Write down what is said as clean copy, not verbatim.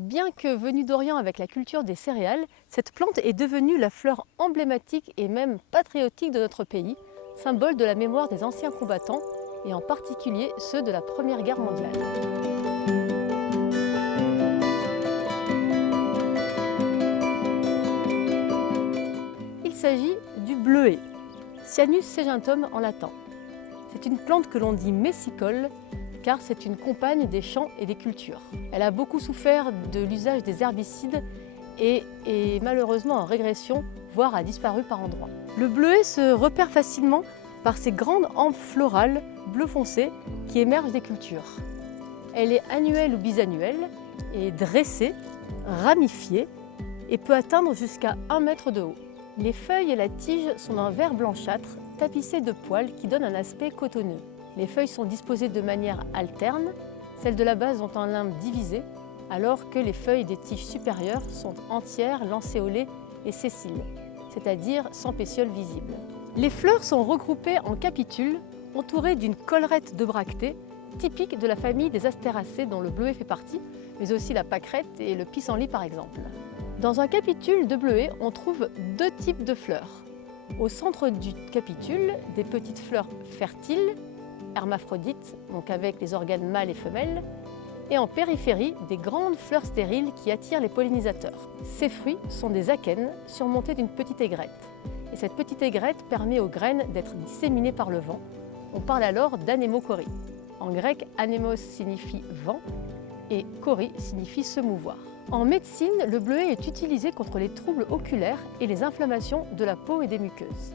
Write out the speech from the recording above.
Bien que venue d'Orient avec la culture des céréales, cette plante est devenue la fleur emblématique et même patriotique de notre pays, symbole de la mémoire des anciens combattants et en particulier ceux de la Première Guerre mondiale. Il s'agit du bleuet, Cyanus segentum en latin. C'est une plante que l'on dit messicole car c'est une compagne des champs et des cultures. Elle a beaucoup souffert de l'usage des herbicides et est malheureusement en régression, voire a disparu par endroits. Le bleuet se repère facilement par ses grandes hampes florales bleu foncé qui émergent des cultures. Elle est annuelle ou bisannuelle et dressée, ramifiée et peut atteindre jusqu'à 1 mètre de haut. Les feuilles et la tige sont d'un vert blanchâtre tapissées de poils qui donnent un aspect cotonneux. Les feuilles sont disposées de manière alterne, celles de la base ont un limbe divisé, alors que les feuilles des tiges supérieures sont entières, lancéolées et sessiles, c'est-à-dire sans pétiole visible. Les fleurs sont regroupées en capitules, entourées d'une collerette de bractées, typique de la famille des astéracées dont le bleuet fait partie, mais aussi la pâquerette et le pissenlit par exemple. Dans un capitule de bleuet, on trouve 2 types de fleurs. Au centre du capitule, des petites fleurs fertiles, hermaphrodites, donc avec les organes mâles et femelles, et en périphérie, des grandes fleurs stériles qui attirent les pollinisateurs. Ces fruits sont des akènes surmontés d'une petite aigrette. Et cette petite aigrette permet aux graines d'être disséminées par le vent. On parle alors d'anémochorie. En grec, anémos signifie vent et chori signifie se mouvoir. En médecine, le bleuet est utilisé contre les troubles oculaires et les inflammations de la peau et des muqueuses.